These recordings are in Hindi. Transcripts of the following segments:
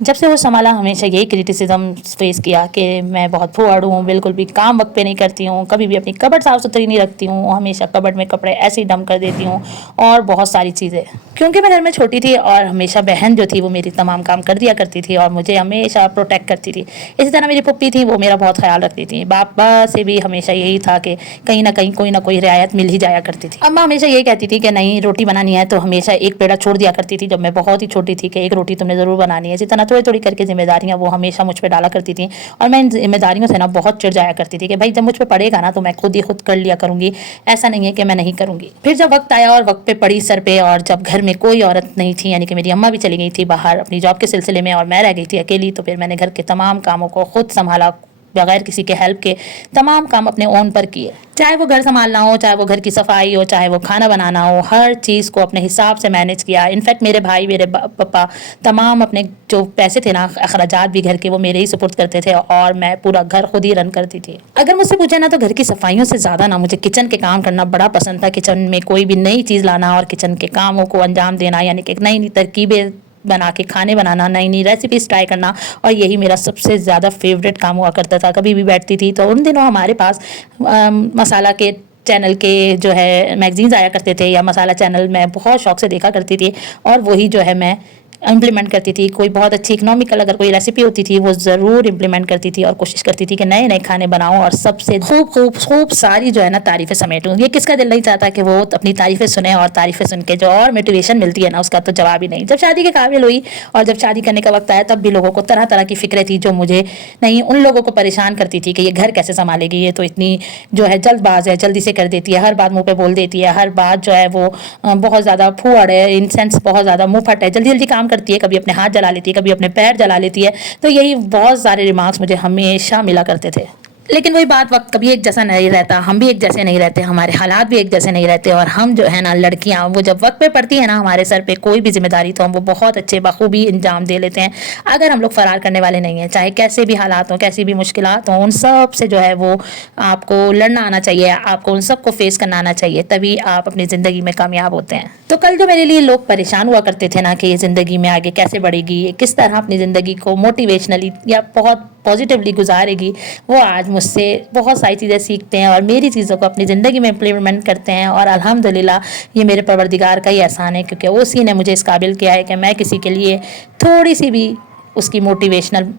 जब से वो संभाला हमेशा यही क्रिटिसिज्म फेस किया कि मैं बहुत फुअड़ हूँ, बिल्कुल भी काम वक्त पे नहीं करती हूँ, कभी भी अपनी कबर्ड साफ़ सुथरी नहीं रखती हूँ, हमेशा कबर्ड में कपड़े ऐसे ही डंप कर देती हूँ और बहुत सारी चीज़ें। क्योंकि मैं घर में छोटी थी और हमेशा बहन जो थी वो मेरी तमाम काम कर दिया करती थी और मुझे हमेशा प्रोटेक्ट करती थी। इसी तरह मेरी पप्पी थी, वो मेरा बहुत ख्याल रखती थी। पापा से भी हमेशा यही था कि कहीं ना कोई रियायत मिल ही जाया करती थी। अम्मा हमेशा यही कहती थी कि नहीं, रोटी बनानी है तो हमेशा एक पेड़ा छोड़ दिया करती थी जब मैं बहुत ही छोटी थी कि एक रोटी तुमने ज़रूर बनानी है। इसी तरह थोड़ी थोड़ी करके जिम्मेदारियाँ वो हमेशा मुझ पर डाला करती थी और मैं इन जिम्मेदारियों से ना बहुत चिढ़ जाया करती थी कि भाई जब मुझ पर पड़ेगा ना तो मैं खुद ही खुद कर लिया करूँगी, ऐसा नहीं है कि मैं नहीं करूँगी। फिर जब वक्त आया और वक्त पे पड़ी सर पे और जब घर में कोई औरत नहीं थी, यानी कि मेरी अम्मा भी चली गई थी बाहर अपनी जॉब के सिलसिले में और मैं रह गई थी अकेली, तो फिर मैंने घर के तमाम कामों को खुद संभाला, बगैर किसी के हेल्प के तमाम काम अपने ओन पर किए। चाहे वो घर संभालना हो, चाहे वो घर की सफाई हो, चाहे वो खाना बनाना हो, हर चीज़ को अपने हिसाब से मैनेज किया। इनफैक्ट मेरे भाई, मेरे पापा तमाम अपने जो पैसे थे ना, अखराजात भी घर के, वो मेरे ही सुपुर्द करते थे और मैं पूरा घर खुद ही रन करती थी। अगर मुझसे पूछे ना तो घर की सफाइयों से ज़्यादा ना मुझे किचन के काम करना बड़ा पसंद था। किचन में कोई भी नई चीज़ लाना और किचन के कामों को अंजाम देना, यानी कि नई नई तरकीबें बना के खाने बनाना, नई नई रेसिपीज़ ट्राई करना, और यही मेरा सबसे ज़्यादा फेवरेट काम हुआ करता था। कभी भी बैठती थी तो उन दिनों हमारे पास मसाला के चैनल के जो है मैगजीन्स आया करते थे, या मसाला चैनल मैं बहुत शौक से देखा करती थी और वही जो है मैं इम्प्लीमेंट करती थी। कोई बहुत अच्छी इकोनॉमिकल अगर कोई रेसिपी होती थी वो ज़रूर इम्प्लीमेंट करती थी और कोशिश करती थी कि नए नए खाने बनाऊं और सबसे खूब खूब खूब सारी जो है ना तारीफ़ें समेटूं। ये किसका दिल नहीं चाहता कि वो अपनी तारीफ़ें सुने, और तारीफ़ें सुन के जो और मोटिवेशन मिलती है ना उसका तो जवाब ही नहीं। जब शादी के काबिल हुई और जब शादी करने का वक्त आया तब भी लोगों को तरह तरह की फ़िक्रें थी जो मुझे नहीं, उन लोगों को परेशान करती थी कि ये घर कैसे संभालेगी, ये तो इतनी जो है जल्दबाज है, जल्दी से कर देती है, हर बात मुँह पे बोल देती है, हर बात जो है वो बहुत ज़्यादा फुअड़ है, इन सेंस बहुत ज़्यादा मुँहफट है, जल्दी जल्दी काम करती है, कभी अपने हाथ जला लेती है, कभी अपने पैर जला लेती है। तो यही बहुत सारे रिमार्क्स मुझे हमेशा मिला करते थे। लेकिन वही बात, वक्त कभी एक जैसा नहीं रहता, हम भी एक जैसे नहीं रहते, हमारे हालात भी एक जैसे नहीं रहते, और हम जो है ना लड़कियां, वो जब वक्त पे पड़ती है ना हमारे सर पे कोई भी जिम्मेदारी, तो हम वो बहुत अच्छे बखूबी अंजाम दे लेते हैं। अगर हम लोग फरार करने वाले नहीं हैं, चाहे कैसे भी हालात हों, कैसी भी मुश्किलात हों, उन सब से जो है वो आपको लड़ना आना चाहिए, आपको उन सब को फेस करना आना चाहिए, तभी आप अपनी ज़िंदगी में कामयाब होते हैं। तो कल जो मेरे लिए लोग परेशान हुआ करते थे ना कि ये ज़िंदगी में आगे कैसे बढ़ेगी, ये किस तरह अपनी ज़िंदगी को मोटिवेशनली या बहुत पॉजिटिवली गुजारेगी, वो आज मुझसे बहुत सारी चीज़ें सीखते हैं और मेरी चीज़ों को अपनी ज़िंदगी में इम्प्लीमेंट करते हैं। और अल्हम्दुलिल्लाह ये मेरे परवरदिगार का ही एहसान है, क्योंकि उसी ने मुझे इस काबिल किया है कि मैं किसी के लिए थोड़ी सी भी उसकी मोटिवेशनल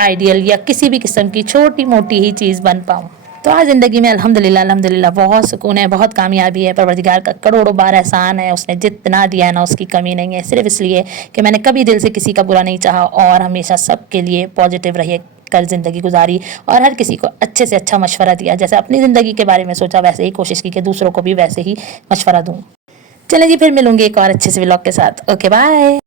आइडियल या किसी भी किस्म की छोटी मोटी ही चीज़ बन पाऊँ। तो आज ज़िंदगी में अल्हम्दुलिल्लाह बहुत सुकून है, बहुत कामयाबी है। परवरदिगार का करोड़ों बार एहसान है, उसने जितना दिया है ना उसकी कमी नहीं है। सिर्फ इसलिए कि मैंने कभी दिल से किसी का बुरा नहीं चाहा और हमेशा सबके लिए पॉजिटिव रही कर ज़िंदगी गुजारी और हर किसी को अच्छे से अच्छा मशवरा दिया। जैसे अपनी ज़िंदगी के बारे में सोचा वैसे ही कोशिश की कि दूसरों को भी वैसे ही मशवरा दूँ। चलें जी, फिर मिलूँगी एक और अच्छे से व्लॉग के साथ। Okay bye.